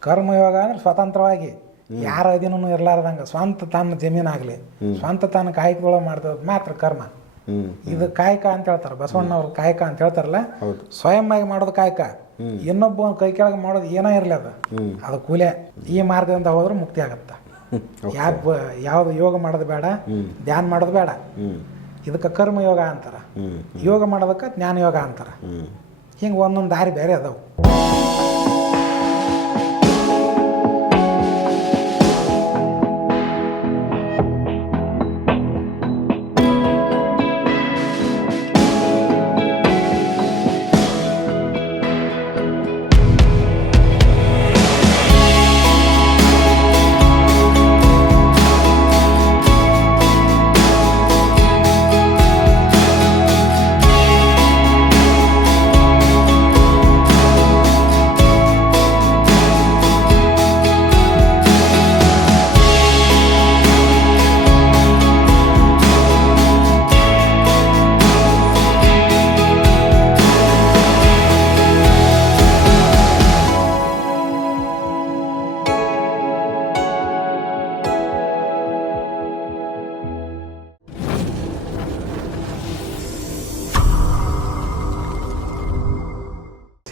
ಕರ್ಮಯೋಗ ಅಂದ್ರೆ ಸ್ವತಂತ್ರವಾಗಿ. ಯಾರ ಅಧೀನೂ ಇರಲಾರ್ದಂಗೆ ಸ್ವಂತ ತನ್ನ ಜಮೀನಾಗಲಿ ಸ್ವಂತ ತನ್ನ ಕಾಯಕದೊಳಗೆ ಮಾಡ್ತದ ಮಾತ್ರ ಕರ್ಮ. ಇದು ಕಾಯಕ ಅಂತ ಹೇಳ್ತಾರೆ ಬಸವಣ್ಣವ್ರ ಕಾಯಕ ಅಂತ ಹೇಳ್ತಾರಲ್ಲ. ಸ್ವಯಂ ಆಗಿ ಮಾಡೋದು ಕಾಯಕ. ಇನ್ನೊಬ್ಬ ಕೈ ಕೆಳಗೆ ಮಾಡೋದು ಏನೋ ಇರಲಿ ಅದು. ಅದು ಕೂಲೆ. ಈ ಮಾರ್ಗದಿಂದ ಹೋದ್ರೆ ಮುಕ್ತಿ ಆಗತ್ತ. ಯಾವ ಯಾವ್ದು ಯೋಗ ಮಾಡೋದು ಬೇಡ ಧ್ಯಾನ ಮಾಡೋದು ಬೇಡ. ಇದಕ್ಕೆ ಕರ್ಮ ಯೋಗ ಅಂತಾರ ಯೋಗ ಮಾಡೋದಕ್ಕೆ ಜ್ಞಾನ ಯೋಗ ಅಂತಾರ ಹಿಂಗೆ ಒಂದೊಂದು ದಾರಿ ಬೇರೆ ಅದಾವು.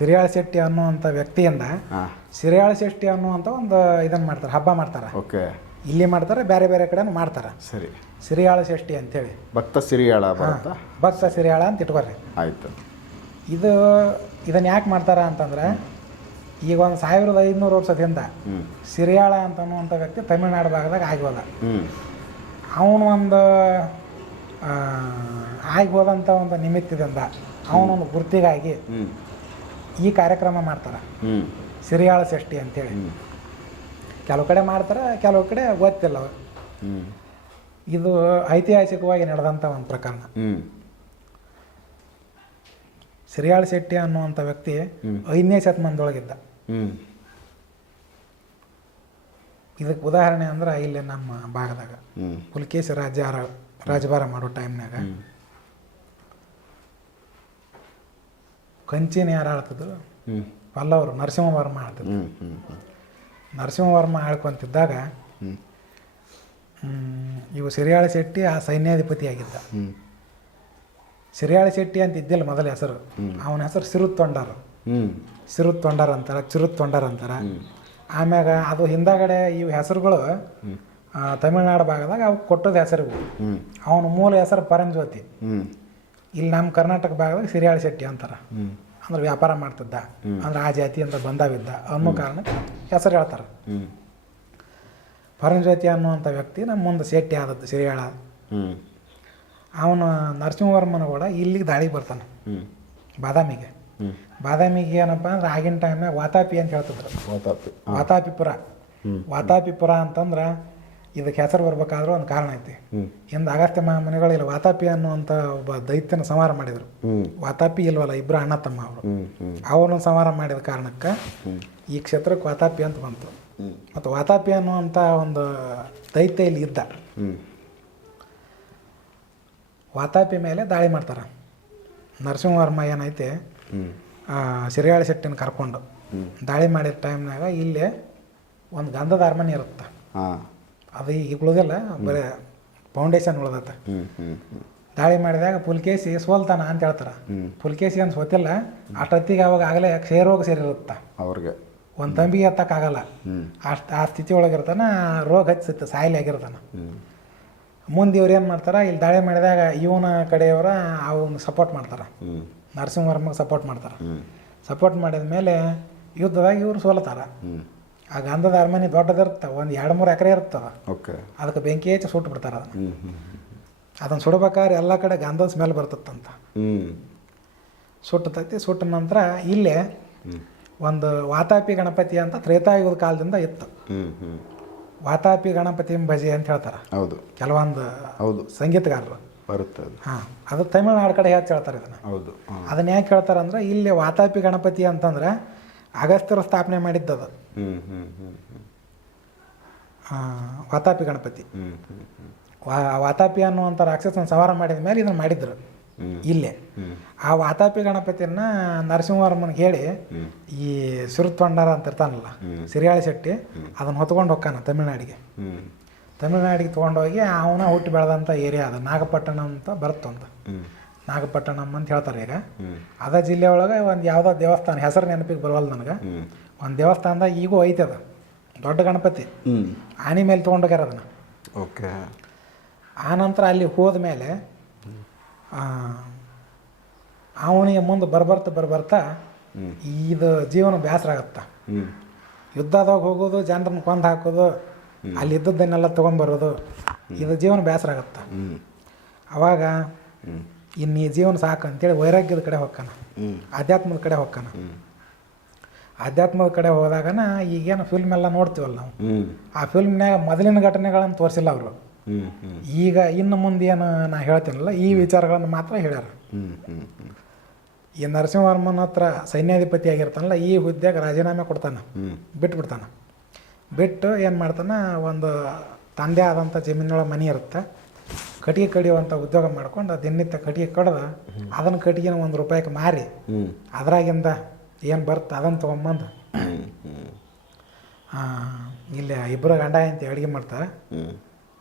ಸಿರಿಯಾಳ ಶೆಟ್ಟಿ ಅನ್ನುವಂಥ ವ್ಯಕ್ತಿಯಿಂದ ಸಿರಿಯಾಳ ಶೆಟ್ಟಿ ಅನ್ನುವಂಥ ಒಂದು ಇದನ್ನು ಮಾಡ್ತಾರೆ ಹಬ್ಬ ಮಾಡ್ತಾರೆ. ಓಕೆ. ಇಲ್ಲಿ ಮಾಡ್ತಾರೆ ಬೇರೆ ಬೇರೆ ಕಡೆ ಮಾಡ್ತಾರೆ. ಸರಿ. ಸಿರಿಯಾಳ ಷಷ್ಠಿ ಅಂತೇಳಿ. ಭಕ್ತ ಸಿರಿಯಾಳ ಭಕ್ತ ಸಿರಿಯಾಳ ಅಂತ ಇಟ್ಕೊಳ್ರಿ. ಆಯ್ತು. ಇದು ಇದನ್ನ ಯಾಕೆ ಮಾಡ್ತಾರ ಅಂತಂದ್ರೆ ಈಗ ಒಂದು ಸಾವಿರದ ಐದುನೂರು ವರ್ಷದಿಂದ ಸಿರಿಯಾಳ ಅಂತ ಅನ್ನುವಂಥ ವ್ಯಕ್ತಿ ತಮಿಳ್ನಾಡು ಭಾಗದಾಗ ಆಗಿ ಹೋದ ಅವನು ಒಂದು ಆಗಿ ಹೋದಂಥ ಒಂದು ನಿಮಿತ್ತದಿಂದ ಅವನೊಂದು ಗುರ್ತಿಗಾಗಿ ಈ ಕಾರ್ಯಕ್ರಮ ಮಾಡ್ತಾರೆ. ಸಿರಿಯಾಳ ಷಷ್ಠಿ ಅಂತೇಳಿ. ಕೆಲವು ಕಡೆ ಮಾಡ್ತಾರೆ ಕೆಲವು ಕಡೆ ಗೊತ್ತಿಲ್ಲ. ಇದು ಐತಿಹಾಸಿಕವಾಗಿ ನಡೆದಂಥ ಒಂದು ಪ್ರಕರಣ. ಸಿರಿಯಾಳ ಶೆಟ್ಟಿ ಅನ್ನುವಂಥ ವ್ಯಕ್ತಿ. ಐದನೇ ಶತಮಾನದೊಳಗಿದ್ದ. ಇದಕ್ಕೆ ಉದಾಹರಣೆ ಅಂದ್ರೆ ಇಲ್ಲಿ ನಮ್ಮ ಭಾಗದಾಗ. ಪುಲಕೇಶಿ ರಾಜ್ಯ ರಾಜಭಾರ ಮಾಡೋ ಟೈಮ್ನಾಗ ಕಂಚಿನ ಯಾರು ಆಳ್ತಿದ್ರು? ಹ್ಮ್. ಪಲ್ಲವರು ನರಸಿಂಹವರ್ಮ ಹ್ಮ್ ನರಸಿಂಹವರ್ಮ ಆಳ್ಕೊಂತಿದ್ದಾಗ ಹ್ಮ್. ಹ್ಮ್, ಇವು ಸಿರಿಯಾಳ ಶೆಟ್ಟಿ ಆ ಸೈನ್ಯಾಧಿಪತಿ ಆಗಿದ್ದ ಸಿರಿಯಾಳ ಶೆಟ್ಟಿ ಅಂತ ಇದ್ದಿಲ್ಲ ಮೊದಲ ಹೆಸರು. ಅವನ ಹೆಸರು ಸಿರು ತೊಂಡಾರ ಸಿರು ತೊಂಡಾರ ಅಂತಾರ ಚಿರು ತೊಂಡಾರ ಅಂತಾರ ಆಮ್ಯಾಗ ಅದು ಹಿಂದಾಗಡೆ ಇವು ಹೆಸರುಗಳು ತಮಿಳ್ನಾಡು ಭಾಗದಾಗ ಅವು ಕೊಟ್ಟದ ಹೆಸರು ಅವನ ಮೂಲ ಹೆಸರು ಪರಂಜ್ಯೋತಿ. ಇಲ್ಲಿ ನಮ್ಮ ಕರ್ನಾಟಕ ಭಾಗದಾಗ ಸಿರಿಯಾಳ ಶೆಟ್ಟಿ ಅಂತಾರ. ಅಂದ್ರೆ ವ್ಯಾಪಾರ ಮಾಡ್ತಿದ್ದ. ಅಂದ್ರೆ ಆ ಜಾತಿ ಅಂತ ಬಂದಾವಿದ್ದ ಅನ್ನೋ ಕಾರಣ ಹೆಸರು ಹೇಳ್ತಾರೆ. ಪರಂಜ್ಯೋತಿ ಅನ್ನುವಂಥ ವ್ಯಕ್ತಿ ನಮ್ಮ ಮುಂದೆ ಶೆಟ್ಟಿ ಆದದ್ದು ಸಿರಿಯಾಳ. ಅವನು ನರಸಿಂಹವರ್ಮನ ಕೂಡ ಇಲ್ಲಿಗೆ ದಾಳಿ ಬರ್ತಾನೆ. ಬಾದಾಮಿಗೆ. ಬಾದಾಮಿಗೆ ಏನಪ್ಪ ಅಂದ್ರೆ ಆಗಿನ ಟೈಮ್ನಾಗ ವಾತಾಪಿ ಅಂತ ಹೇಳ್ತಿದ್ರು. ವಾತಾಪಿ. ವಾತಾಪಿಪುರ. ವಾತಾಪಿಪುರ ಅಂತಂದ್ರೆ ಇದಕ್ಕೆ ಹೆಸರು ಬರ್ಬೇಕಾದ್ರೂ ಒಂದು ಕಾರಣ ಐತಿ. ಇಂದ ಅಗಸ್ತ್ಯ ಮಹಾಮುನಿಗಳು ಇಲ್ಲಿ ವಾತಾಪಿ ಅನ್ನುವಂಥ ಒಬ್ಬ ದೈತ್ಯನ ಸಂಹಾರ ಮಾಡಿದರು. ವಾತಾಪಿ ಇಲ್ವಲ್ಲ ಇಬ್ಬರು ಅಣ್ಣ ತಮ್ಮ ಅವರು. ಅವನು ಸಂಹಾರ ಮಾಡಿದ ಕಾರಣಕ್ಕೆ ಈ ಕ್ಷೇತ್ರಕ್ಕೆ ವಾತಾಪಿ ಅಂತ ಬಂತು. ಮತ್ತು ವಾತಾಪಿ ಅನ್ನುವಂಥ ಒಂದು ದೈತ್ಯ ಇಲ್ಲಿ ಇದ್ದ. ಹ್ಮ್. ವಾತಾಪಿ ಮೇಲೆ ದಾಳಿ ಮಾಡ್ತಾರೆ. ನರಸಿಂಹವರ್ಮ ಏನೈತೆ ಸಿರಿಯಾಳ ಶೆಟ್ಟಿನ ಕರ್ಕೊಂಡು ದಾಳಿ ಮಾಡಿದ ಟೈಮ್ನಾಗ ಇಲ್ಲೇ ಒಂದು ಗಂಧದ ಅರಮನೆ ಇರುತ್ತೆ. ಅದು ಈಗ ಉಳಿದಿಲ್ಲ ಬರೀ ಫೌಂಡೇಶನ್ ಉಳ್ದತ್ತ ದಾಳಿ ಮಾಡಿದಾಗ ಪುಲ್ಕೇಶಿ ಸೋಲ್ತಾನ ಅಂತ ಹೇಳ್ತಾರೆ. ಪುಲ್ಕೇಶಿ ಪುಲ್ಕೇಸಿ ಅಂತ ಸೋತಿಲ್ಲ ಅಷ್ಟೊತ್ತಿಗೆ ಅವಾಗ ಆಗಲೇ ಕ್ಷಯರೋಗ ಸೇರಿರುತ್ತ. ಅವ್ರಿಗೆ. ಒಂದು ತಂಬಿಗೆ ಎತ್ತಕ್ಕಾಗಲ್ಲ ಆಗಲ್ಲ. ಅಷ್ಟು ಆ ಸ್ಥಿತಿ ಒಳಗಿರ್ತಾನ ರೋಗ ಹಚ್ಚಿತ್ತು ಸಾಯಿಲೆ ಆಗಿರ್ತಾನ. ಮುಂದೆ ಇವ್ರು ಏನು ಮಾಡ್ತಾರೆ ಇಲ್ಲಿ ದಾಳಿ ಮಾಡಿದಾಗ ಇವನ ಕಡೆಯವರ ಅವನ್ನ ಸಪೋರ್ಟ್ ಮಾಡ್ತಾರೆ. ನರಸಿಂಹವರ್ಮ ನರಸಿಂಹವರ್ಮಗೆ ಸಪೋರ್ಟ್ ಮಾಡ್ತಾರೆ. ಸಪೋರ್ಟ್ ಮಾಡಿದ ಮೇಲೆ ಯುದ್ಧದಾಗ ಇವ್ರು ಸೋಲ್ತಾರ ಆ ಗಂಧದ ಅರಮನೆ ದೊಡ್ಡದಿರ್ತವೆ ಒಂದು ಎರಡು ಮೂರು ಎಕರೆ ಇರ್ತದೆ ಓಕೆ. ಅದಕ್ಕೆ ಬೆಂಕಿ ಹೆಚ್ಚು ಸುಟ್ಟು ಬಿಡ್ತಾರೆ ಅದನ್ನು. ಅದನ್ನು ಸುಡ್ಬೇಕಾದ್ರೆ ಎಲ್ಲ ಕಡೆ ಗಂಧದ ಸ್ಮೆಲ್ ಬರ್ತದಂತ ಹ್ಮ್. ಸುಟ್ಟತೈತಿ ಸುಟ್ಟ ನಂತರ ಇಲ್ಲೇ ಒಂದು ವಾತಾಪಿ ಗಣಪತಿ ಅಂತ ತ್ರೇತಾಯುಗದ ಕಾಲದಿಂದ ಇತ್ತು. ವಾತಾಪಿ ಗಣಪತಿ ಭಜೆ ಅಂತ ಹೇಳ್ತಾರೆ. ಹೌದು. ಕೆಲವೊಂದು ಹೌದು. ಸಂಗೀತಗಾರರು. ಬರುತ್ತೆ ಅದು. ಹಾಂ ಅದು ತಮಿಳ್ನಾಡು ಕಡೆ ಹೆಚ್ಚು ಹೇಳ್ತಾರೆ ಇದನ್ನು. ಹೌದು ಅದನ್ನ ಯಾಕೆ ಹೇಳ್ತಾರೆ ಅಂದ್ರೆ ಇಲ್ಲಿ ವಾತಾಪಿ ಗಣಪತಿ ಅಂತಂದ್ರೆ ಅಗಸ್ತ್ಯರು ಸ್ಥಾಪನೆ ಮಾಡಿದ್ದದು. ವಾತಾಪಿ ಗಣಪತಿ. ವಾ ವಾತಾಪಿ ಅನ್ನುವಂಥ ರಾಕ್ಷಸನ ಸಂಹಾರ ಮಾಡಿದ ಮೇಲೆ ಇದನ್ನು ಮಾಡಿದ್ರು. ಇಲ್ಲೇ. ಆ ವಾತಾಪಿ ಗಣಪತಿಯನ್ನ ನರಸಿಂಹವರ್ಮನ್ಗೆ ಹೇಳಿ ಈ ಸುರುತ್ತೊಂಡಾರ ಅಂತ ಇರ್ತಾನಲ್ಲ ಸಿರಿಯಾಳಿ ಶೆಟ್ಟಿ ಅದನ್ನ ಹೊತ್ಕೊಂಡು ಹೋಗ್ತಾನ ತಮಿಳ್ನಾಡಿಗೆ. ತಮಿಳ್ನಾಡಿಗೆ ತೊಗೊಂಡೋಗಿ ಅವನ ಹುಟ್ಟಿ ಬೆಳೆದಂಥ ಏರಿಯಾ ಅದು ನಾಗಪಟ್ಟಣ ಅಂತ ಬರುತ್ತೊಂದು ಹ್ಞೂ ನಾಗಪಟ್ಟಣಂ ಅಂತ ಹೇಳ್ತಾರೆ ಈಗ. ಅದ ಜಿಲ್ಲೆ ಒಳಗೆ ಒಂದು ಯಾವುದೋ ದೇವಸ್ಥಾನ ಹೆಸರು ನೆನಪಿಗೆ ಬರವಲ್ಲ ನನಗೆ. ಒಂದು ದೇವಸ್ಥಾನದಾಗ ಈಗೂ ಐತೆ ಅದು. ದೊಡ್ಡ ಗಣಪತಿ. ಆನೆ ಮೇಲೆ ತೊಗೊಂಡೋಗ್ಯಾರ ಅದನ್ನು. ಓಕೆ. ಆನಂತರ ಅಲ್ಲಿ ಹೋದ ಮೇಲೆ ಅವನಿಗೆ ಮುಂದೆ ಬರ್ಬರ್ತ ಬರ್ಬರ್ತಾ ಇದ ಜೀವನ ಬೇಸರ ಆಗತ್ತ. ಯುದ್ಧದಾಗ ಹೋಗೋದು ಜನರನ್ನ ಕೊಂದು ಹಾಕೋದು ಅಲ್ಲಿ ಇದ್ದದ್ದನ್ನೆಲ್ಲ ತೊಗೊಂಬರೋದು ಇದು ಜೀವನ ಬೇಸರ ಆಗತ್ತ. ಅವಾಗ ಇನ್ನು ಈ ಜೀವನ ಸಾಕು ಅಂತೇಳಿ ವೈರಾಗ್ಯದ ಕಡೆ ಹೊಕ್ಕಾನ. ಆಧ್ಯಾತ್ಮದ ಕಡೆ ಹೊಕ್ಕಾನ. ಆಧ್ಯಾತ್ಮದ ಕಡೆ ಹೋದಾಗನ ಈಗೇನು ಫಿಲ್ಮ್ ಎಲ್ಲ ನೋಡ್ತೀವಲ್ಲ ನಾವು. ಆ ಫಿಲ್ಮ್ನಾಗ ಮೊದಲಿನ ಘಟನೆಗಳನ್ನು ತೋರಿಸಿಲ್ಲ ಅವರು. ಈಗ ಇನ್ನು ಮುಂದೆ ಏನು ನಾ ಹೇಳ್ತೀನಲ್ಲ ಈ ವಿಚಾರಗಳನ್ನು ಮಾತ್ರ ಹೇಳ್ಯಾರ. ಈ ನರಸಿಂಹವರ್ಮನ ಹತ್ರ ಸೈನ್ಯಾಧಿಪತಿ ಆಗಿರ್ತಾನಲ್ಲ ಈ ಹುದ್ದೆಗೆ ರಾಜೀನಾಮೆ ಕೊಡ್ತಾನೆ. ಬಿಟ್ಟು ಬಿಟ್ಬಿಡ್ತಾನೆ. ಬಿಟ್ಟು ಏನು ಮಾಡ್ತಾನೆ ಒಂದು ತಂದೆ ಆದಂಥ ಜಮೀನೊಳಗೆ ಮನೆ ಇರುತ್ತೆ. ಕಟ್ಟಿಗೆ ಕಡಿಯುವಂಥ ಉದ್ಯೋಗ ಮಾಡ್ಕೊಂಡು ದಿನನಿತ್ಯ ಕಟ್ಟಿಗೆ ಕಡ್ದು ಅದನ್ನು ಕಟ್ಟಿಗೆನ ಒಂದು ರೂಪಾಯಿಗೆ ಮಾರಿ ಅದರಾಗಿಂದ ಏನು ಬರುತ್ತೆ ಅದನ್ನು ತೊಗೊಂಬಂದು ಇಲ್ಲಿ ಇಬ್ಬರು ಗಂಡ ಅಂತ ಅಡುಗೆ ಮಾಡ್ತಾರೆ.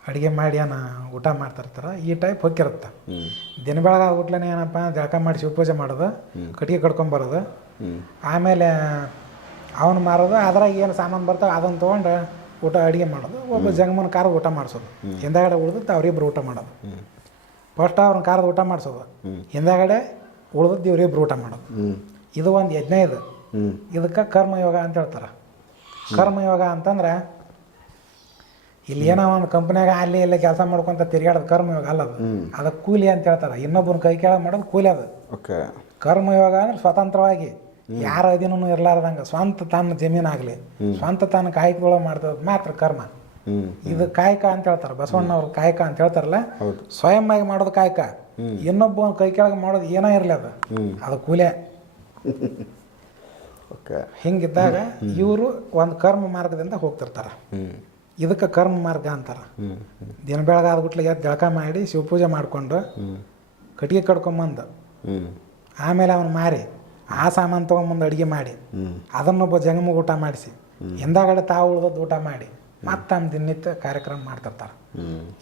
ಅಡುಗೆ ಮಾಡಿ ಏನು ಊಟ ಮಾಡ್ತಿರ್ತಾರೆ. ಈ ಟೈಪ್ ಹೊಕ್ಕಿರುತ್ತೆ. ದಿನ ಬೆಳಗ್ಗೆ ಊಟ್ಲೇ ಏನಪ್ಪ ಜಳಕ ಮಾಡಿ ಶಿವಪೂಜೆ ಮಾಡೋದು ಕಟ್ಟಿಗೆ ಕಡ್ಕೊಂಬರೋದು ಆಮೇಲೆ ಅವನು ಮಾರೋದು ಅದ್ರಾಗ ಏನು ಸಾಮಾನು ಬರ್ತಾವೆ ಅದನ್ನು ತೊಗೊಂಡು ಊಟ ಅಡುಗೆ ಮಾಡೋದು ಒಬ್ಬ ಜಂಗಮನ ಕಾರದ ಊಟ ಮಾಡಿಸೋದು. ಹಿಂದಾಗಡೆ ಉಳಿದದ್ದು ಅವರಿಬ್ರು ಊಟ ಮಾಡೋದು. ಫಸ್ಟ್ ಅವ್ರನ್ನ ಕಾರದ ಊಟ ಮಾಡಿಸೋದು. ಹಿಂದಾಗಡೆ ಉಳಿದದ್ದು ಇವರಿಬ್ರು ಊಟ ಮಾಡೋದು. ಇದು ಒಂದು ಯಜ್ಞ ಇದು. ಇದಕ್ಕೆ ಕರ್ಮಯೋಗ ಅಂತ ಹೇಳ್ತಾರೆ. ಕರ್ಮಯೋಗ ಅಂತಂದ್ರೆ ಇಲ್ಲಿ ಏನೋ ಒಂದು ಕಂಪ್ನಿಯಾಗ ಅಲ್ಲಿ ಇಲ್ಲಿ ಕೆಲಸ ಮಾಡ್ಕೊಂತ ತಿರುಗಾಡೋದು ಕರ್ಮಯೋಗ ಅಲ್ಲ ಅದು ಅದಕ್ಕೆ ಕೂಲಿ ಅಂತ ಹೇಳ್ತಾರೆ. ಇನ್ನೊಬ್ಬನ ಕೈ ಕೆಳಗೆ ಮಾಡೋದು ಕೂಲಿ ಅದು. ಓಕೆ. ಕರ್ಮಯೋಗ ಅಂದ್ರೆ ಸ್ವತಂತ್ರವಾಗಿ ಯಾರ ಅಧೀನೂ ಇರ್ಲಾರ್ದಂಗೆ ಸ್ವಂತ ತನ್ನ ಜಮೀನಾಗಲಿ ಸ್ವಂತ ತನ್ನ ಕಾಯಕದೊಳಗೆ ಮಾಡ್ತದ ಮಾತ್ರ ಕರ್ಮ. ಇದು ಕಾಯಕ ಅಂತ ಹೇಳ್ತಾರೆ ಬಸವಣ್ಣವ್ರ ಕಾಯಕ ಅಂತ ಹೇಳ್ತಾರಲ್ಲ ಸ್ವಯಂ ಆಗಿ ಮಾಡೋದು ಕಾಯಕ. ಇನ್ನೊಬ್ಬ ಕೈ ಕೆಳಗೆ ಮಾಡೋದು ಏನೋ ಇರಲಿ ಅದು. ಅದು ಕೂಲೆ. ಹಿಂಗಿದ್ದಾಗ ಇವರು ಒಂದು ಕರ್ಮ ಮಾರ್ಗದಿಂದ ಹೋಗ್ತಿರ್ತಾರೆ. ಇದಕ್ಕೆ ಕರ್ಮ ಮಾರ್ಗ ಅಂತಾರೆ. ದಿನ ಬೆಳಗಾದ ಗುಟ್ಲೆ ಎದ್ದು ಜಳಕ ಮಾಡಿ ಶಿವಪೂಜೆ ಮಾಡಿಕೊಂಡು ಕಟ್ಟಿಗೆ ಕಡ್ಕೊಂಬಂದು ಆಮೇಲೆ ಅವನು ಮಾರಿ. ಆ ಸಾಮಾನು ತೊಗೊಂಬಂದು ಅಡುಗೆ ಮಾಡಿ ಅದನ್ನೊಬ್ಬ ಜಂಗಮ ಊಟ ಮಾಡಿಸಿ ಹಿಂದಾಗಡೆ ತಾವು ಉಳ್ದದ್ದು ಊಟ ಮಾಡಿ ಮತ್ತೆ ತಮ್ಮ ದಿನನಿತ್ಯ ಕಾರ್ಯಕ್ರಮ ಮಾಡ್ತಿರ್ತಾರೆ.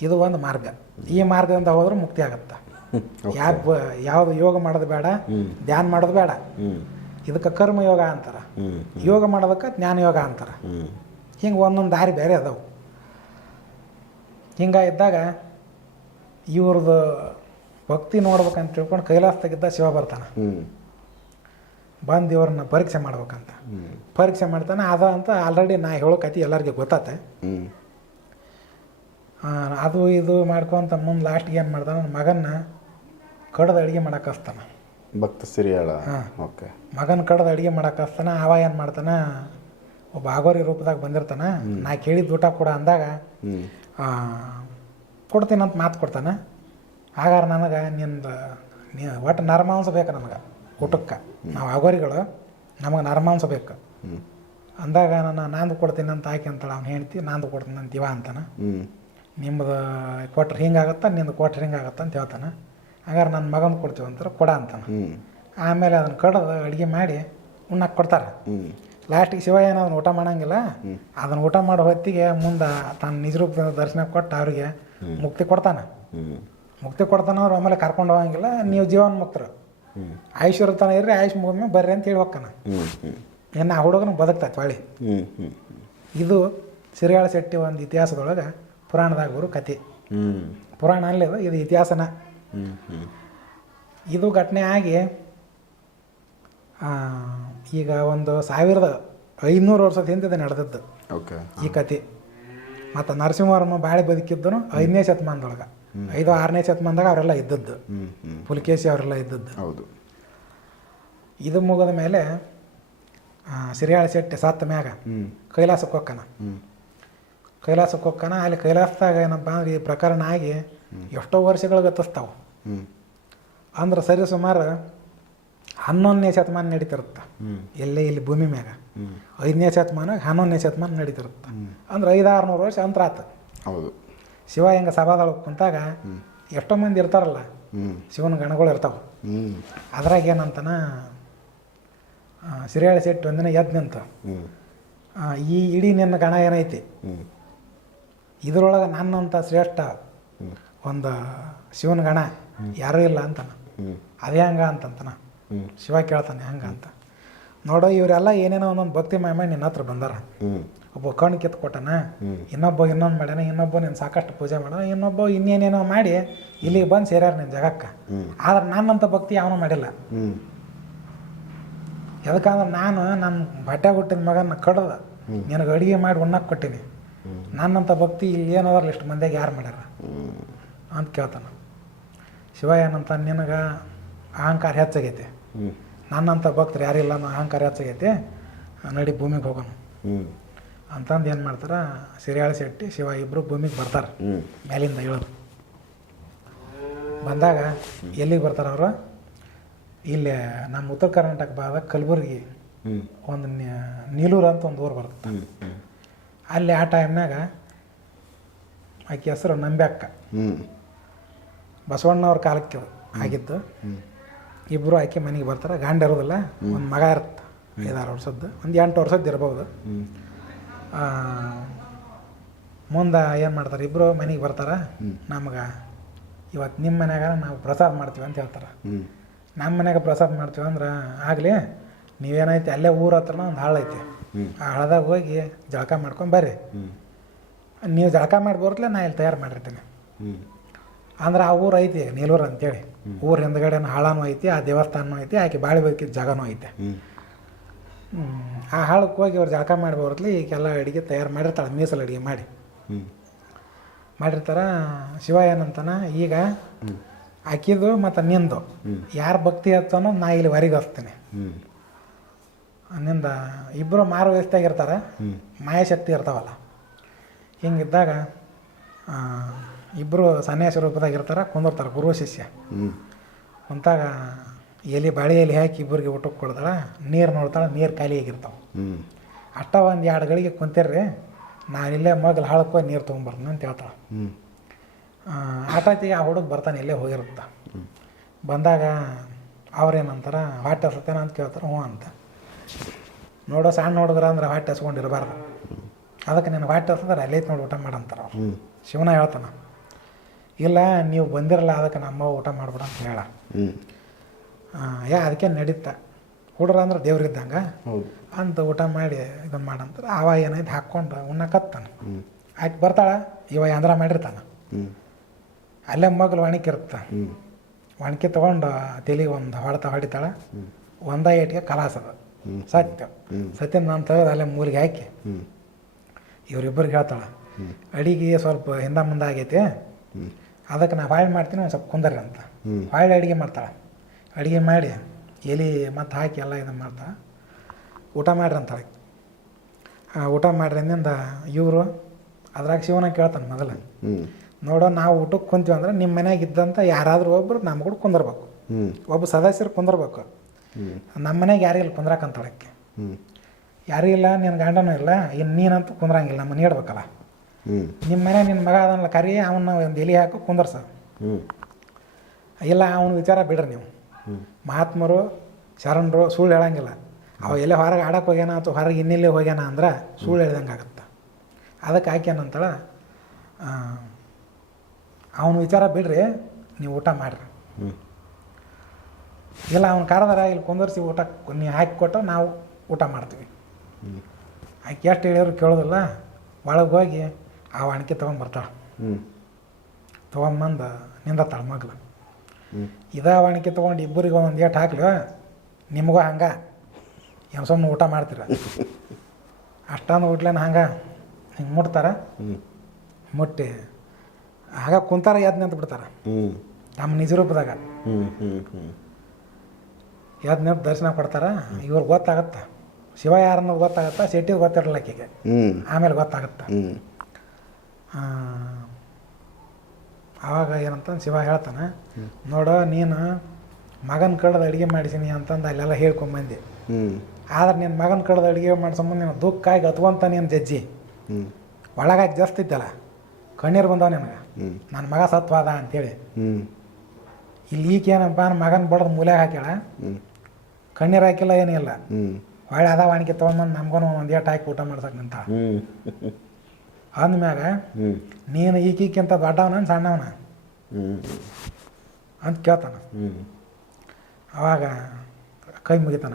ಇದು ಒಂದು ಮಾರ್ಗ. ಈ ಮಾರ್ಗದಿಂದ ಹೋದ್ರೆ ಮುಕ್ತಿ ಆಗುತ್ತೆ. ಯಾವ ಯಾವುದು ಯೋಗ ಮಾಡೋದು ಬೇಡ ಧ್ಯಾನ ಮಾಡೋದು ಬೇಡ. ಇದಕ್ಕೆ ಕರ್ಮ ಯೋಗ ಅಂತಾರೆ. ಯೋಗ ಮಾಡೋದಕ್ಕೆ ಜ್ಞಾನ ಯೋಗ ಅಂತಾರೆ. ಹಿಂಗೆ ಒಂದೊಂದು ದಾರಿ ಬೇರೆ ಅದಾವು. ಹಿಂಗ ಇದ್ದಾಗ ಇವ್ರದ್ದು ಭಕ್ತಿ ನೋಡ್ಬೇಕಂತ ತಿಳ್ಕೊಂಡು ಕೈಲಾಸದಾಗಿದ್ದ ಶಿವ ಬರ್ತಾನೆ. ಬಂದು ಇವ್ರನ್ನ ಪರೀಕ್ಷೆ ಮಾಡ್ಬೇಕಂತ. ಪರೀಕ್ಷೆ ಮಾಡ್ತಾನೆ ಅದ ಅಂತ ಆಲ್ರೆಡಿ ನಾ ಹೇಳೋ ಕತಿ ಎಲ್ಲರಿಗೆ ಗೊತ್ತಾತೆ. ಅದು ಇದು ಮಾಡ್ಕೊಂತ ಮುಂದೆ ಲಾಸ್ಟ್ಗೆ ಏನು ಮಾಡ್ತಾನೆ ನನ್ನ ಮಗನ್ನ ಕಡ್ದು ಅಡುಗೆ ಮಾಡಕ್ಕೆ ಹಸ್ತಾನ ಭಕ್ತ ಸಿರಿಯಾಳ. ಓಕೆ. ಮಗನ ಕಡ್ದು ಅಡುಗೆ ಮಾಡಕ್ಕೆ ಹಸ್ತಾನೆ ಅವ ಏನು ಮಾಡ್ತಾನೆ ಒಬ್ಬ ಆಗೋರಿ ರೂಪದಾಗ ಬಂದಿರ್ತಾನೆ ನಾ ಕೇಳಿದ ಊಟ ಕೊಡ ಅಂದಾಗ ಕೊಡ್ತೀನಂತ ಮಾತು ಕೊಡ್ತಾನೆ. ಹಾಗಾದ್ರೆ ನನಗೆ ನಿಂದು ನೀ ಒಟ್ಟು ನರಮಾಂಸ ಬೇಕು ನಮಗೆ. ಊಟಕ್ಕೆ. ನಾವು ಆಗೋರಿಗಳು, ನಮಗೆ ನರಮಾಂಸ ಬೇಕು. ಅಂದಾಗ ನಾನು ನಾಂದು ಕೊಡ್ತೀನಿ ಅಂತ ಆಕೆ ಅಂತಾಳೆ ಅವ್ನು ಹೇಳ್ತಿ ನಾಂದು ಕೊಡ್ತೀನಿ ಅಂತ ಇವ ಅಂತಾನೆ. ನಿಮ್ಮದು ಕೊಟ್ರೆ ಹಿಂಗಾಗತ್ತ ನಿಂದು ಕೊಟ್ರೆ ಹಿಂಗಾಗತ್ತ ಅಂತ ಹೇಳ್ತಾನೆ. ಹಾಗಾದ್ರೆ ನನ್ನ ಮಗನ ಕೊಡ್ತೀವಿ ಅಂತಾರೆ, ಕೊಡ ಅಂತಾನೆ. ಆಮೇಲೆ ಅದನ್ನು ಕಡ್ದು ಅಡುಗೆ ಮಾಡಿ ಉಣ್ಣಕ್ಕೆ ಕೊಡ್ತಾರೆ. ಲಾಸ್ಟಿಗೆ ಶಿವ ಏನು ಅದನ್ನು ಊಟ ಮಾಡಂಗಿಲ್ಲ ಅದನ್ನ ಊಟ ಮಾಡೋ ಹೊತ್ತಿಗೆ ಮುಂದೆ ತನ್ನ ನಿಜ ರೂಪದಿಂದ ದರ್ಶನ ಕೊಟ್ಟು ಅವರಿಗೆ ಮುಕ್ತಿ ಕೊಡ್ತಾನೆ. ಮುಕ್ತಿ ಕೊಡ್ತಾನೆ ಅವ್ರು ಆಮೇಲೆ ಕರ್ಕೊಂಡು ಹೋಗಂಗಿಲ್ಲ, ನೀವು ಜೀವನ ಮುಕ್ತರು ಆಯುಷ್ ಇರ್ತಾನೆ ಇರ್ರಿ ಆಯುಷ್ ಮುಗಿದ್ಮೇಲೆ ಬರ್ರಿ ಅಂತ ಹೇಳಿ ಹೋಗ್ತಾನ ಇನ್ನು ಆ ಹುಡುಗನ ಬದುಕ್ತೈತೆ ಹೊಳಿ ಹ್ಞೂ ಹ್ಞೂ ಇದು ಸಿರಿಯಾಳ ಶೆಟ್ಟಿ ಒಂದು ಇತಿಹಾಸದೊಳಗೆ ಪುರಾಣದಾಗ ಬರೋ ಕತೆ ಪುರಾಣ ಅಲ್ಲಿದು ಇದು ಇತಿಹಾಸನ. ಇದು ಘಟನೆ ಆಗಿ ಆ, ಈಗ ಒಂದು ಸಾವಿರದ ಐನೂರು ವರ್ಷದ ಹಿಂದೆ ನಡೆದದ್ದು ಓಕೆ ಈ ಕತೆ ಮತ್ತು ನರಸಿಂಹವರ್ಮ ಬಾಳೆ ಬದುಕಿದ್ದನು ಐದನೇ ಶತಮಾನದೊಳಗೆ. ಐದು ಆರನೇ ಶತಮಾನದಾಗ ಅವರೆಲ್ಲ ಇದ್ದದ್ದು. ಪುಲಿಕೇಶಿ ಅವರೆಲ್ಲ ಇದ್ದದ್ದು. ಹೌದು. ಇದು ಮುಗಿದ ಮೇಲೆ ಸಿರಿಯಾಳ ಶೆಟ್ಟಿ ಸತ್ತ ಮ್ಯಾಗ ಕೈಲಾಸಕ್ಕೆ ಹೋಗ್ಕನ. ಕೈಲಾಸಕ್ಕೆ ಹೋಗ್ಕನ. ಅಲ್ಲಿ ಕೈಲಾಸದಾಗ ಏನಪ್ಪ ಅಂದ್ರೆ ಈ ಪ್ರಕರಣ ಆಗಿ ಎಷ್ಟೋ ವರ್ಷಗಳು ಗತಿಸ್ತಾವೆ. ಅಂದ್ರೆ ಸರಿ ಸುಮಾರು ಹನ್ನೊಂದನೇ ಶತಮಾನ ನಡೀತಿರುತ್ತೆ. ಎಲ್ಲಿ ಇಲ್ಲಿ ಭೂಮಿ ಮ್ಯಾಗ. ಐದನೇ ಶತಮಾನ ಹನ್ನೊಂದನೇ ಶತಮಾನ ನಡೀತಿರುತ್ತೆ. ಅಂದ್ರೆ ಐದು ಆರುನೂರು ವರ್ಷ ಅಂತರ ಆತು. ಹೌದು. ಶಿವ ಹೆಂಗೆ ಸಭಾದೊಳಗೆ ಕುಂತಾಗ ಎಷ್ಟೋ ಮಂದಿ ಇರ್ತಾರಲ್ಲ ಶಿವನ ಗಣಗಳು ಇರ್ತಾವೆ. ಅದ್ರಾಗ ಏನಂತಾನ ಸಿರಿಯಾಳ ಸೆಟ್ಟು ಒಂದಿನ ಎದ್ದು ನಿಂತ ಈ ಇಡೀ ನಿನ್ನ ಗಣ ಏನೈತಿ? ಇದರೊಳಗೆ ನನ್ನಂಥ ಶ್ರೇಷ್ಠ ಒಂದು ಶಿವನ ಗಣ ಯಾರೂ ಇಲ್ಲ ಅಂತಾನ. ಅದೇ ಹಂಗ ಅಂತಂತನ. ಶಿವ ಕೇಳ್ತಾನೆ ಹಂಗ ಅಂತ. ನೋಡೋ ಇವರೆಲ್ಲ ಏನೇನೋ ಒಂದೊಂದು ಭಕ್ತಿ ಮಾಯ ಮಾಡಿ ನಿನ್ನ ಹತ್ರ ಬಂದಾರ. ಒಬ್ಬ ಕಣ್ಣು ಕಿತ್ತು ಕೊಟ್ಟನ? ಇನ್ನೊಬ್ಬ ಇನ್ನೊಂದು ಮಾಡ್ಯಾನ ಇನ್ನೊಬ್ಬ ನೀನು ಸಾಕಷ್ಟು ಪೂಜೆ ಮಾಡ ಇನ್ನೊಬ್ಬ ಇನ್ನೇನೇನೋ ಮಾಡಿ ಇಲ್ಲಿಗೆ ಬಂದು ಸೇರ್ಯಾರ ನಿನ್ನ ಜಗಕ್ಕೆ. ಆದ್ರೆ ನನ್ನಂಥ ಭಕ್ತಿ ಯಾವನು ಮಾಡಿಲ್ಲ. ಹ್ಞೂ ಯಾಕಂದ್ರೆ ನಾನು ನನ್ನ ಬಟ್ಟೆ ಹುಟ್ಟಿದ ಮಗನ ಕಡದ ನಿನಗೆ ಅಡುಗೆ ಮಾಡಿ ಉಣ್ಣಕ್ಕೆ ಕೊಟ್ಟಿನಿ. ನನ್ನಂಥ ಭಕ್ತಿ ಇಲ್ಲಿ ಏನದಾರಲ್ಲ ಇಷ್ಟು ಮಂದಿಗೆ ಯಾರು ಮಾಡ್ಯಾರ? ಅಂತ ಕೇಳ್ತಾನ. ಶಿವ ಏನಂತ ನಿನಗೆ ಅಹಂಕಾರ ಹೆಚ್ಚಾಗೈತಿ. ನನ್ನಂಥ ಭಕ್ತರು ಯಾರಿಲ್ಲ ಅನ್ನೋ ಅಹಂಕಾರ ಹೆಚ್ಚಾಗೈತೆ. ನಡಿ ಭೂಮಿಗೆ ಹೋಗೋಣ. ಅಂತಂದು ಏನು ಮಾಡ್ತಾರೆ ಸಿರಿಯಾಳ ಶೆಟ್ಟಿ ಶಿವ ಇಬ್ಬರು ಭೂಮಿಗೆ ಬರ್ತಾರೆ. ಮೇಲಿಂದ ಇಳಿದು ಬಂದಾಗ ಎಲ್ಲಿಗೆ ಬರ್ತಾರೆ ಅವರು? ಇಲ್ಲಿ ನಮ್ಮ ಉತ್ತರ ಕರ್ನಾಟಕ ಭಾಗದ ಕಲಬುರಗಿ. ಒಂದು ನೀಲೂರು ಅಂತ ಒಂದು ಊರು ಬರುತ್ತೆ. ಅಲ್ಲಿ ಆ ಟೈಮ್ನಾಗ ಆಕೆ ಹೆಸರು ನಂಬೆ ಹ್ಞೂ ಬಸವಣ್ಣವ್ರ ಕಾಲಕ್ಕೆ ಆಗಿತ್ತು ಆಗಿದ್ದು. ಇಬ್ಬರು ಆಕೆ ಮನೆಗೆ ಬರ್ತಾರೆ. ಗಂಡ ಇರೋದಿಲ್ಲ. ಒಂದು ಮಗ ಇರುತ್ತೆ. ಐದಾರು ವರ್ಷದ್ದು. ಒಂದು ಎಂಟು ವರ್ಷದ್ದು ಇರ್ಬೋದು. ಮುಂದೆ ಏನು ಮಾಡ್ತಾರೆ? ಇಬ್ಬರು ಮನೆಗೆ ಬರ್ತಾರೆ. ನಮ್ಗೆ ಇವತ್ತು ನಿಮ್ಮ ಮನ್ಯಾಗ ನಾವು ಪ್ರಸಾದ ಮಾಡ್ತೀವಿ ಅಂತ ಹೇಳ್ತಾರೆ. ನಮ್ಮ ಮನೆಯಾಗ ಪ್ರಸಾದ ಮಾಡ್ತೀವಿ ಅಂದ್ರೆ ಆಗಲಿ ನೀವೇನೈತಿ ಅಲ್ಲೇ ಊರ ಹತ್ರನ ಒಂದು ಹಾಳು ಐತಿ. ಆ ಹಳದಾಗ ಹೋಗಿ ಜಳಕ ಮಾಡ್ಕೊಂಡು ಬರ್ರಿ. ನೀವು ಜಳಕ ಮಾಡಿ ಬರ್ತಲೇ ನಾ ಇಲ್ಲಿ ತಯಾರು ಮಾಡಿರ್ತೀನಿ. ಅಂದ್ರೆ ಆ ಊರು ಐತಿ ನೀಲೂರು ಅಂತೇಳಿ. ಊರ ಹಿಂದ್ಗಡೆ ಹಾಳನೂ ಐತಿ ಆ ದೇವಸ್ಥಾನನೂ ಐತಿ ಆಕೆ ಬಾಳಿ ಬದುಕಿದ ಜಾಗನೂ ಐತೆ. ಆ ಹಾಳಕ್ಕೆ ಹೋಗಿ ಅವ್ರು ಜಳಕ ಮಾಡಿ ಬರ್ತಲಿ ಈಗೆಲ್ಲ ಅಡುಗೆ ತಯಾರು ಮಾಡಿರ್ತಾಳೆ ಮೀಸಲು ಅಡುಗೆ ಮಾಡಿ. ಮಾಡಿರ್ತಾರ ಶಿವ ಏನಂತಾನ ಈಗ ಹಾಕಿದ್ದು ಆಕಿದು ಮತ್ತು ನಿಂದು. ಯಾರು ಭಕ್ತಿ ಹತ್ತನೋ ನಾ ಇಲ್ಲಿ ಹೊರಗೆ ಹಚ್ತೀನಿ ನಿಂದ ಇಬ್ಬರು ಮಾರು ವಯಸ್ಸಾಗಿರ್ತಾರೆ ಮಾಯಾಶಕ್ತಿ ಇರ್ತಾವಲ್ಲ. ಹಿಂಗಿದ್ದಾಗ ಇಬ್ಬರು ಸನ್ಯಾಸಿ ರೂಪದಾಗ ಇರ್ತಾರೆ ಕುಂದಿರ್ತಾರೆ ಗುರು ಶಿಷ್ಯ. ಕುಂತಾಗ ಎಲೆ ಬಾಳೆ ಎಲೆ ಹಾಕಿ ಇಬ್ಬರಿಗೆ ಊಟಕ್ಕೆ ಕೊಡ್ತಾಳೆ ನೀರು ನೋಡ್ತಾಳೆ ನೀರು ಖಾಲಿ ಆಗಿರ್ತಾವೆ. ಅಷ್ಟ ಒಂದು ಎರಡು ಗಳಿಗೆ ಕುಂತಿರ್ರಿ ನಾನಿಲ್ಲೇ ಇಲ್ಲೇ ಮಗಲು ಹಾಳಕ್ಕೆ ಹೋಗಿ ನೀರು ತೊಗೊಂಬರ್ತೀನಿ ಅಂತ ಹೇಳ್ತಾಳೆ. ಆಟೋತಿಗೆ ಆ ಹುಡುಗ ಬರ್ತಾನೆ ಇಲ್ಲೇ ಹೋಗಿರುತ್ತೆ ಬಂದಾಗ ಅವ್ರೇನಂತಾರ ಹೊಟ್ಟೆ ಹಸತೇನ ಅಂತ ಕೇಳ್ತಾರೆ ಹ್ಞೂ ಅಂತ. ನೋಡೋ ಸಣ್ಣ ಹುಡುಗ್ರ ಅಂದ್ರೆ ಹೊಟ್ಟೆ ಹಸ್ಕೊಂಡಿರಬಾರ್ದು ಅದಕ್ಕೆ ನೀನು ಹೊಟ್ಟೆ ಹಸಂದ್ರೆ ಅಲ್ಲೇ ನೋಡಿ ಊಟ ಮಾಡಂತಾರ ಅವ್ರು. ಶಿವನ ಹೇಳ್ತಾನ ಇಲ್ಲ ನೀವು ಬಂದಿರಲ್ಲ ಅದಕ್ಕೆ ನಮ್ಮ ಊಟ ಮಾಡ್ಬಿಡ ಅಂತ ಹೇಳ. ಯಾ ಅದಕ್ಕೆ ನಡೀತ. ಹುಡ್ರ ಅಂದ್ರೆ ದೇವ್ರಿದ್ದಂಗೆ. ಅಂತ ಊಟ ಮಾಡಿ ಇದನ್ನು ಮಾಡಂತಾರೆ ಅವ ಏನೈತೆ ಹಾಕ್ಕೊಂಡು ಉಣ್ಣಕತ್ತಾನ ಆಯ್ತು ಆಕೆ ಬರ್ತಾಳೆ ಇವ ಯಾಂದ್ರ ಮಾಡಿರ್ತಾನೆ. ಅಲ್ಲೇ ಮಗ್ಳು ಒಣಕಿ ಹ್ಞೂ ಒಣಕಿ ತೊಗೊಂಡು ತಲೆಗೆ ಒಂದು ಹೊಡೆತ ಹೊಡಿತಾಳೆ. ಒಂದ ಏಟಿಗೆ ಕಲಾಸದ ಸತ್ಯ. ಸತ್ಯ ನಾನು ತೆಗೆದು ಅಲ್ಲೇ ಮೂಲಿಗೆ ಹಾಕಿ. ಹ್ಞೂ ಇವ್ರಿಬ್ಬರಿಗೆ ಹೇಳ್ತಾಳೆ ಅಡಿಗೆ ಸ್ವಲ್ಪ ಹಿಂದೆ ಮುಂದೆ ಆಗೈತಿ. ಅದಕ್ಕೆ ನಾ ಹಾಳು ಮಾಡ್ತೀನಿ ಒಂದು ಸ್ವಲ್ಪ ಕುಂದರಿ ಅಂತ. ಹೊಳ್ಳಿ ಅಡುಗೆ ಮಾಡ್ತಾಳೆ. ಅಡುಗೆ ಮಾಡಿ ಎಲೆ ಮತ್ತು ಹಾಕಿ ಎಲ್ಲ ಇದನ್ನು ಮಾಡ್ತಾ ಊಟ ಮಾಡ್ರಿ ಅಂತಾಳೆ. ಆ, ಊಟ ಮಾಡ್ರಿ ಅಂದಿಂದ ಇವರು ಅದ್ರಾಗ ಶಿವನ ಕೇಳ್ತಾನೆ ಮೊದಲು. ನೋಡೋ ನಾವು ಊಟಕ್ಕೆ ಕುಂತೀವಿ ಅಂದ್ರೆ ನಿಮ್ಮ ಮನ್ಯಾಗ ಇದ್ದಂಥ ಯಾರಾದರೂ ಒಬ್ಬರು ನಮ್ಮ ಕೂಡ ಕುಂದರ್ಬೇಕು. ಒಬ್ಬ ಸದಸ್ಯರು ಕುಂದರ್ಬೇಕು. ನಮ್ಮ ಮನೆಗೆ ಯಾರಿಗಿಲ್ಲ ಕುಂದ್ರಾಕಂತಾಳಕ್ಕೆ ಹ್ಞೂ ಯಾರೂ ಇಲ್ಲ ನಿನ್ನ ಗಂಡನೂ ಇಲ್ಲ ಇನ್ನು ನೀನಂತೂ ಕುಂದ್ರಂಗಿಲ್ಲ ನಮ್ಮ ನೀಡ್ಬೇಕಲ್ಲ ನಿಮ್ಮ ಮನೆ ನಿನ್ನ ಮಗ ಅದನ್ನಲ್ಲ ಕರಿ ಅವನ್ನ ಒಂದು ಎಲೆ ಹಾಕು ಕುಂದರ್ಸ. ಇಲ್ಲ ಅವನ ವಿಚಾರ ಬಿಡ್ರಿ ನೀವು. ಮಹಾತ್ಮರು ಶರಣರು ಸುಳ್ಳು ಹೇಳಂಗಿಲ್ಲ. ಅವ ಎಲ್ಲೇ ಹೊರಗೆ ಆಡಕ್ಕೆ ಹೋಗ್ಯಾನ ಅಥವಾ ಹೊರಗೆ ಇನ್ನೆಲ್ಲೇ ಹೋಗ್ಯಾನ ಅಂದ್ರೆ ಸುಳ್ಳು ಹೇಳ್ದಂಗೆ ಆಗುತ್ತೆ. ಅದಕ್ಕೆ ಆಕೆನಂತಾಳ ಅವನ ವಿಚಾರ ಬಿಡ್ರಿ ನೀವು ಊಟ ಮಾಡಿರಿ. ಇಲ್ಲ ಅವ್ನು ಕರೆದಾರ ಇಲ್ಲಿ ಕುಂದರ್ಸಿ ಊಟ ನೀವು ಹಾಕಿ ಕೊಟ್ಟು ನಾವು ಊಟ ಮಾಡ್ತೀವಿ. ಆಕೆ ಎಷ್ಟು ಹೇಳಿದ್ರು ಕೇಳೋದಿಲ್ಲ. ಒಳಗೆ ಹೋಗಿ ಆ ಒಣಕೆ ತೊಗೊಂಬರ್ತಾಳೆ. ತೊಗೊಂಬಂದು ನಿಂದತ್ತಾಳೆ ಮಗ್ಳು. ಇದ ಒಣಕೆ ತೊಗೊಂಡು ಇಬ್ಬರಿಗೆ ಒಂದು ಏಟು ಹಾಕ್ಲಿ ನಿಮಗೂ ಹಂಗೆ. ಏನು ಸುಮ್ಮನೆ ಊಟ ಮಾಡ್ತೀರ? ಅಷ್ಟೊಂದು ಊಟ್ಲೇನ ಹಂಗೆ. ಹಿಂಗೆ ಮುಟ್ತಾರ? ಮುಟ್ಟಿ. ಆಗ ಕುಂತಾರ ಎದ್ದು ನಿಂತು ಬಿಡ್ತಾರ. ತಮ್ಮ ನಿಜ ರೂಪದಾಗ. ಎದ್ದು ನಿಂತು ದರ್ಶನ ಕೊಡ್ತಾರ. ಇವ್ರಿಗೆ ಗೊತ್ತಾಗತ್ತ? ಶಿವ ಯಾರನ್ನೋದು ಗೊತ್ತಾಗತ್ತೆ? ಶೆಟ್ಟಿಗೆ ಗೊತ್ತಿರಲ್ಲ ಆಕೆಗೆ. ಆಮೇಲೆ ಗೊತ್ತಾಗತ್ತ? ಆವಾಗ ಏನಂತ ಶಿವ ಹೇಳ್ತಾನೆ ನೋಡು ನೀನು ಮಗನ ಕಡ್ದು ಅಡುಗೆ ಮಾಡಿಸೀನಿ ಅಂತಂದು ಅಲ್ಲೆಲ್ಲ ಹೇಳ್ಕೊಂಬಂದಿ. ಆದ್ರೆ ನಿನ್ನ ಮಗನ ಕಡ್ದು ಅಡುಗೆ ಮಾಡ್ಸಂಬಂದು ನೀನು ದುಃಖಾಗಿ ಹತ್ಕೊಂತ ನೀನು ಜಜ್ಜಿ. ಒಳಗಾಗಿ ಜಾಸ್ತಿ ಇದ್ದಲ್ಲ ಕಣ್ಣೀರು ಬಂದವ ನಿನಗೆ. ನನ್ನ ಮಗ ಸತ್ವಾದ ಅಂತೇಳಿ. ಇಲ್ಲಿ ಈಗ ಏನಪ್ಪ ಮಗನ ಬಡದ ಮೂಲೆ ಹಾಕ್ಯಾಳ? ಕಣ್ಣೀರು ಹಾಕಿಲ್ಲ ಏನಿಲ್ಲ. ಇಲ್ಲ ಹೊಳೆ ಅದ ವಾಣಿಕೆ ತೊಗೊಂಬಂದು ನಮ್ಗೂ ಒಂದು ಏಟ್ ಹಾಕಿ ಊಟ ಮಾಡ್ಸಕ್ಕೆ ನಿಂತ ಅಂದ್ಮ್ಯಾಗ ನೀನು ಈಕಿಕ್ಕಿಂತ ದೊಡ್ಡವನ ಸಣ್ಣವನ? ಅಂತ ಕೇಳ್ತಾನ. ಅವಾಗ ಕೈ ಮುಗಿತಾನ.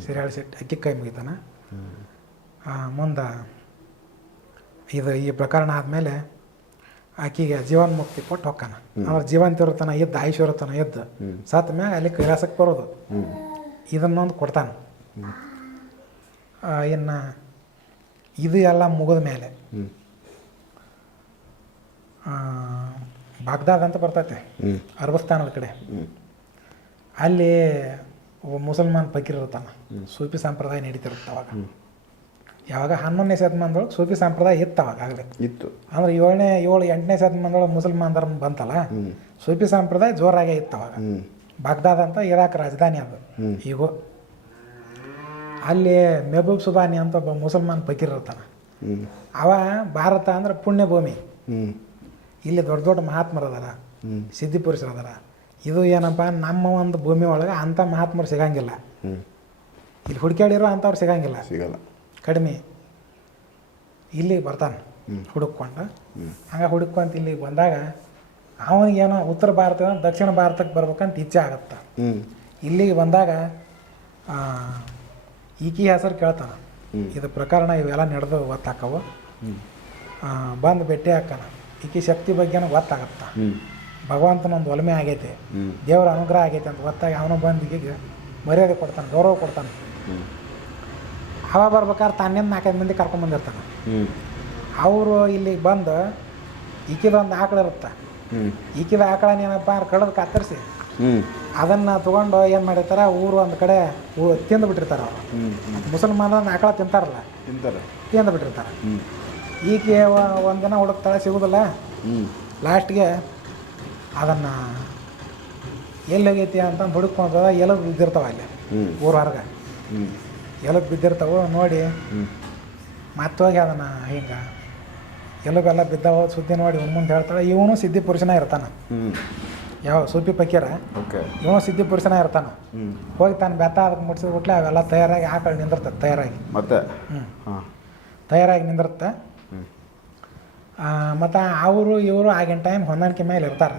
ಸಿರಿಯಾಳಿ ಸಿಟ್ಟು ಅಕ್ಕಿ ಕೈ ಮುಗಿತಾನ. ಮುಂದೆ ಇದು ಈ ಪ್ರಕರಣ ಆದಮೇಲೆ ಆಕಿಗೆ ಜೀವನ್ ಮುಕ್ತಿ ಕೊಟ್ಟು ಹೊಕ್ಕಾನ. ಅಂದ್ರೆ ಜೀವಂತ ಇರುತ್ತಾನ ಎದ್ದು ಆಯುಷ್ ಇರುತ್ತಾನ ಎದ್ದು ಸತ್ತ ಮ್ಯಾಗ ಅಲ್ಲಿ ಕೈಲಾಸಕ್ಕೆ ಬರೋದು. ಇದನ್ನೊಂದು ಕೊಡ್ತಾನ. ಇನ್ನು ಇದು ಎಲ್ಲ ಮುಗಿದ ಮೇಲೆ ಬಾಗ್ದಾದ್ ಅಂತ ಬರ್ತೈತೆ. ಅರಬಸ್ತಾನದ ಕಡೆ. ಅಲ್ಲಿ ಒಬ್ಬ ಮುಸಲ್ಮಾನ್ ಫಕೀರ್ ಇರ್ತಾನ ಸೂಫಿ ಸಂಪ್ರದಾಯ ನಡೀತಿರುತ್ತೆ ಅವಾಗ. ಯಾವಾಗ ಹನ್ನೊಂದನೇ ಶತಮಾನದೊಳಗೆ ಸೂಫಿ ಸಂಪ್ರದಾಯ ಇತ್ತು ಅವಾಗ ಆಗಲೇ. ಇತ್ತು. ಅಂದ್ರೆ ಏಳನೇ ಏಳು ಎಂಟನೇ ಶತಮಾನದೊಳಗೆ ಮುಸಲ್ಮಾನ್ ಧರ್ಮ ಬಂತಲ್ಲ? ಸೂಫಿ ಸಂಪ್ರದಾಯ ಜೋರಾಗೇ ಇತ್ತು ಅವಾಗ. ಬಾಗ್ದಾದ್ ಅಂತ ಇರಾಕ್ ರಾಜಧಾನಿ ಅದು. ಈಗ. ಅಲ್ಲಿ ಮೆಹಬೂಬ್ ಸುಬಾನಿ ಅಂತ ಒಬ್ಬ ಮುಸಲ್ಮಾನ್ ಫಕೀರ್ ಇರ್ತಾನೆ. ಅವ ಭಾರತ ಅಂದ್ರೆ ಪುಣ್ಯ ಭೂಮಿ ಹ್ಞೂ ಇಲ್ಲಿ ದೊಡ್ಡ ದೊಡ್ಡ ಮಹಾತ್ಮರು ಅದಾರ. ಸಿದ್ಧಿ ಪುರುಷರು ಅದಾರ ಇದು ಏನಪ್ಪ ನಮ್ಮ ಒಂದು ಭೂಮಿ ಒಳಗೆ ಅಂಥ ಮಹಾತ್ಮರು ಸಿಗಂಗಿಲ್ಲ. ಇಲ್ಲಿ ಹುಡುಕಾಡಿರೋ ಅಂಥವ್ರು ಸಿಗಂಗಿಲ್ಲ. ಸಿಗಲ್ಲ. ಕಡಿಮೆ. ಇಲ್ಲಿ ಬರ್ತಾನೆ. ಹುಡುಕ್ಕೊಂಡು. ಹಂಗೆ ಹುಡುಕೊಂತ ಇಲ್ಲಿ ಬಂದಾಗ ಅವನಿಗೇನೋ ಉತ್ತರ ಭಾರತ ದಕ್ಷಿಣ ಭಾರತಕ್ಕೆ ಬರ್ಬೇಕಂತ ಇಚ್ಛೆ ಆಗತ್ತೆ. ಇಲ್ಲಿಗೆ ಬಂದಾಗ ಈಕಿ ಹೆಸರು ಕೇಳ್ತಾನೆ. ಇದು ಪ್ರಕರಣ ಇವೆಲ್ಲ ನಡೆದು ಗೊತ್ತಾಕವು. ಬಂದು ಭೇಟಿ ಹಾಕಾನ ಈಕಿ ಶಕ್ತಿ ಬಗ್ಗೆನೂ ಗೊತ್ತಾಗತ್ತ? ಹ್ಞೂ ಭಗವಂತನ ಒಂದು ಒಲಮೆ ಆಗೈತೆ. ದೇವರ ಅನುಗ್ರಹ ಆಗೈತೆ ಅಂತ ಗೊತ್ತಾಗಿ ಅವನು ಬಂದು ಈಗ ಮರ್ಯಾದೆ ಕೊಡ್ತಾನೆ ಗೌರವ ಕೊಡ್ತಾನೆ. ಅವ ಬರ್ಬೇಕಾದ್ರೆ ತನ್ನಿಂದ ನಾಲ್ಕೈದು ಮಂದಿ ಕರ್ಕೊಂಬಂದಿರ್ತಾನೆ ಹ್ಞೂ ಅವರು ಇಲ್ಲಿಗೆ ಬಂದು ಈಕಿದೊಂದು ಆಕಳು ಇರುತ್ತೆ. ಈಕಿದ ಆಕಳನ್ನ ಏನಪ್ಪ ಕಡ್ದು ಕತ್ತರಿಸಿ ಅದನ್ನು ತೊಗೊಂಡು ಏನು ಮಾಡಿರ್ತಾರೆ ಊರು ಒಂದು ಕಡೆ ತಿಂದು ಬಿಟ್ಟಿರ್ತಾರೆ ಅವರು. ಮುಸಲ್ಮಾನ ಆಕಳ ತಿಂತಾರಲ್ಲ ತಿಂತಾರೆ. ತಿಂದು ಬಿಟ್ಟಿರ್ತಾರೆ. ಈಕೆ ಒಂದು ದಿನ ಹುಡುಕ್ತಾಳೆ ಸಿಗೋದಿಲ್ಲ. ಹ್ಞೂ ಲಾಸ್ಟ್ಗೆ ಅದನ್ನು ಎಲ್ಲಿ ಹೋಗೈತಿ ಅಂತಂದು ಹುಡುಕೊಂಡು ಎಲ್ಲ ಬಿದ್ದಿರ್ತಾವ ಅಲ್ಲಿ ಹ್ಞೂ ಊರ ಹೊರಗೆ ಎಲಬ್ ಬಿದ್ದಿರ್ತಾವೆ ನೋಡಿ. ಹ್ಞೂ ಮತ್ತೋಗಿ ಅದನ್ನು ಹಿಂಗೆ ಎಲುಬೆಲ್ಲ ಬಿದ್ದಾವ ಸುದ್ದಿ ನೋಡಿ ಮುಂದೆ ಹೇಳ್ತಾಳೆ. ಇವನು ಸಿದ್ಧಿ ಪುರುಷನ ಇರ್ತಾನೆ. ಯಾವ ಸೂಪಿ ಪಕ್ಕೀರ ಓಕೆ. ಇವನು ಸಿದ್ಧಿ ಪುರುಷನ ಇರ್ತಾನ. ಹ್ಞೂ ಹೋಗಿ ತಾನು ಬೆತ್ತ ಅದಕ್ಕೆ ಮುಟ್ಸಿದ್ಬಿಟ್ಲೆ ಅವೆಲ್ಲ ತಯಾರಾಗಿ ಆಕಳು ನಿಂದಿರ್ತದೆ ತಯಾರಾಗಿ. ಮತ್ತೆ? ಹ್ಞೂ ಹಾಂ. ತಯಾರಾಗಿ ನಿಂದಿರುತ್ತೆ. ಮತ್ತು ಅವರು ಇವರು ಆಗಿನ ಟೈಮ್ ಹೊಂದಾಣಿಕೆ ಮೇಲೆ ಇರ್ತಾರೆ.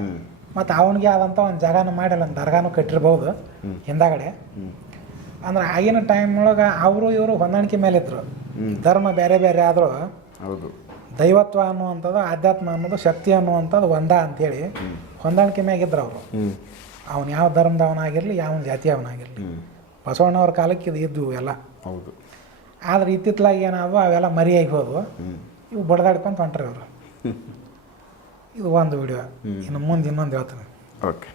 ಮತ್ತು ಅವನಿಗೆ ಆದಂಥ ಒಂದು ಜಾಗನೂ ಮಾಡಿ ಒಂದು ದರ್ಗಾನು ಕಟ್ಟಿರ್ಬೋದು. ಹಿಂದಾಗಡೆ. ಅಂದ್ರೆ ಆಗಿನ ಟೈಮ್ ಒಳಗೆ ಅವರು ಇವರು ಹೊಂದಾಣಿಕೆ ಮೇಲೆ ಇದ್ರು. ಧರ್ಮ ಬೇರೆ ಬೇರೆ ಆದರೂ ಹೌದು. ದೈವತ್ವ ಅನ್ನುವಂಥದ್ದು ಆಧ್ಯಾತ್ಮ ಅನ್ನೋದು ಶಕ್ತಿ ಅನ್ನುವಂಥದ್ದು ಒಂದ ಅಂತೇಳಿ ಹೊಂದಾಣಿಕೆ ಮ್ಯಾಗಿದ್ರು ಅವರು. ಅವನು ಯಾವ ಧರ್ಮದವನಾಗಿರಲಿ ಯಾವ ಜಾತಿಯವನಾಗಿರಲಿ. ಹ್ಞೂ ಬಸವಣ್ಣವ್ರ ಕಾಲಕ್ಕೆ ಇದು ಇದ್ವು ಎಲ್ಲ ಹೌದು. ಆದ್ರೆ ಇತ್ತಿತ್ಲಾಗಿ ಏನಾದ್ರು ಅವೆಲ್ಲ ಮರಿಯಾಗಿ ಹೋದವು. ಇವು ಬಡ್ದಾಡ್ಕೊಂತ ಹೊಂಟ್ರಿ ಅವರು ಇದು ಒಂದು ವಿಡಿಯೋ. ಇನ್ನು ಮುಂದೆ ಇನ್ನೊಂದು ಹೇಳ್ತೀನಿ. ಓಕೆ